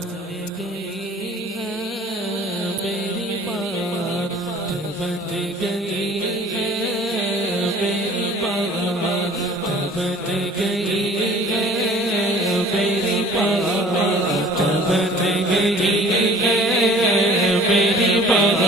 گئی ہے میری بات بن گئی ہے میری بات بن گئی ہے میری بات بن گئی ہے میری بات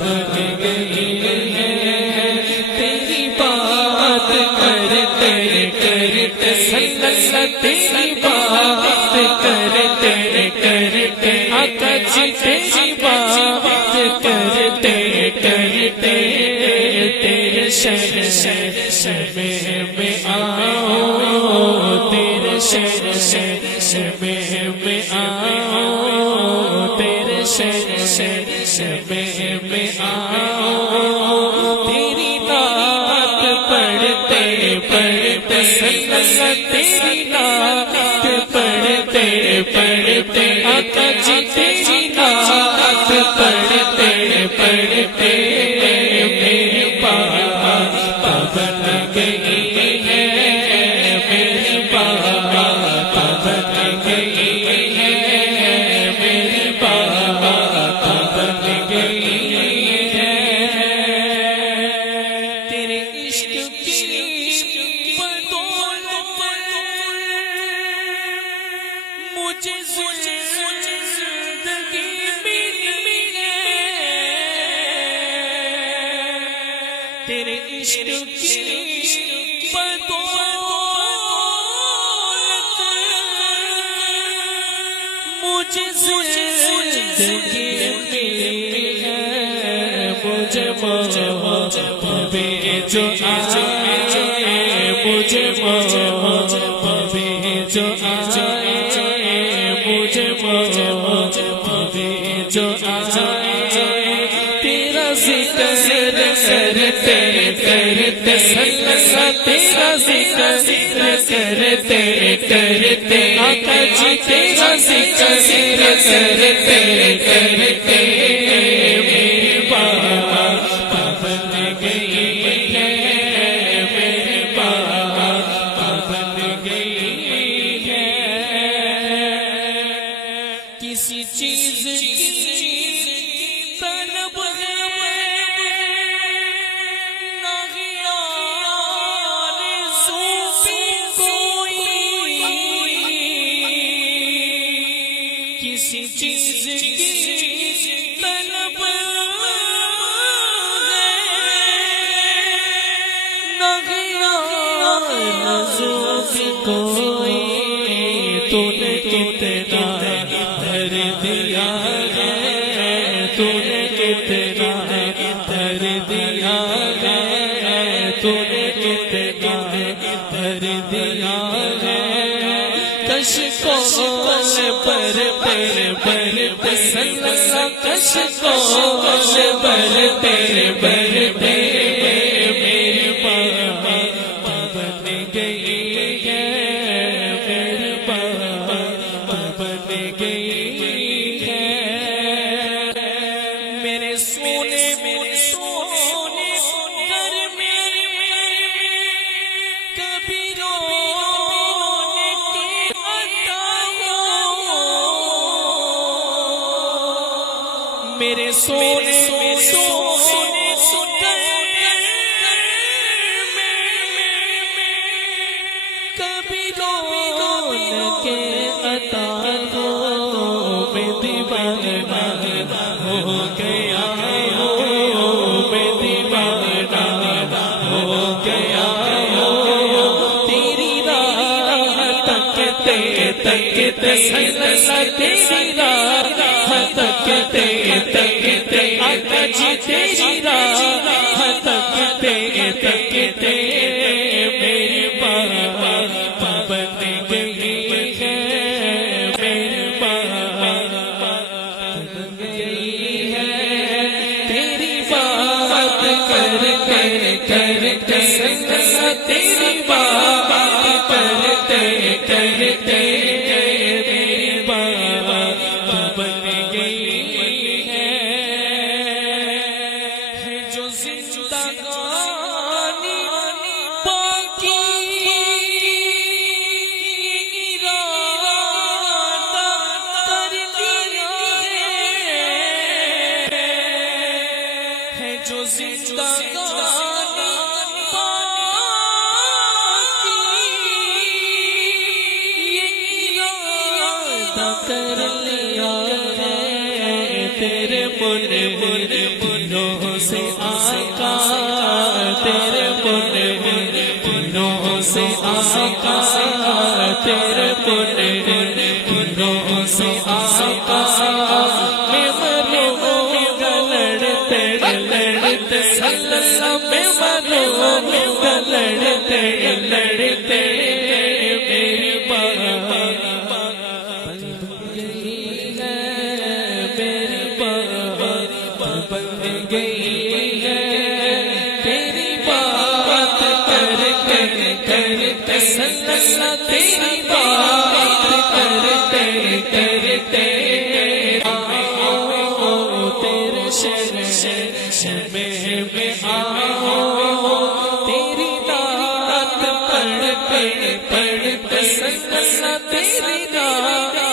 بن گئی ہے تیری بات کرتے کرتے سلسلہ تیری بات کرتے کرتے آقا جی تیری بات کرتے کرتے تیرے شہر میں آؤ تیرے شہر میں آؤ تیرے شہر میں آؤ تیری نعت پڑھتے پڑھتے سلسلہ تیری نعت پڑھتے پڑھتے آقا جی تیری نعت پڑھتے پڑھتے میری بات بن گئی ہے میری بات بن گئی ہے میری بات بن گئی ہے تیرے عشق کی بدولت مجھے زندگی ملی ہے تیرے عشق کی بدولت مجھے زندگی ملی ہے مجھے محبوبے جو آئے مجھے محبوبے جو آئے مجھے محبوبے جو آئے تیرا ذکر کرتے کرتے سلسلہ تیرا ذکر کرتے کرتے آقا جی تیرا ذکر کرتے کرتے میری بات بن گئی ہے میری بات بن گئی ہے کسی چیز کی طلب ہے نہ خیال صوفی کوئی کسی چیز کی طلب ہے نہ خیال صوفی کوئی تو نے کتنا دھر دیا ہے تو نے کتنا دھر دیا ہے تو نے کتنا دھر دیا ہے کش کو پر سلسلہ کش کو پر میری بات بن گئی ہے میری بات بن گئی ہے میرے سونے گھر میں کبھی رونے کی عطا ہو میرے سونے کبھی رونے کے عطا ہو میں دیوانہ ہو گیا میں دیوانہ ہو گیا تیری راہ تکتے تکتے سلسلہ تیری راہ تکتے تکتے آقا جی تیری راہ تکتے تکتے میری بات بن گئی ہے میری بات بن گئی ہے تیری بات کرتے کرتے سلسلہ تیری بات کرتے کرتے میری بات بن گئی ہے جو زندگانی باقی ارادہ زندگانی کر لیا ہے تیرے بنوں سے آقا، تیرے بنوں سے آقا، تیرے بنوں سے آقا، میں مروں گا لڑتے لڑتے سلسلہ، میں مروں گا لڑتے لڑتے میری بابا بن گئی ہے تیری بات کرتے کرتے سلسلہ، تیری بات کرتے کرتے آؤ تیرے شہر میں آؤ، تیری نعت پڑھتے پڑھتے سلسلہ، تیری نعت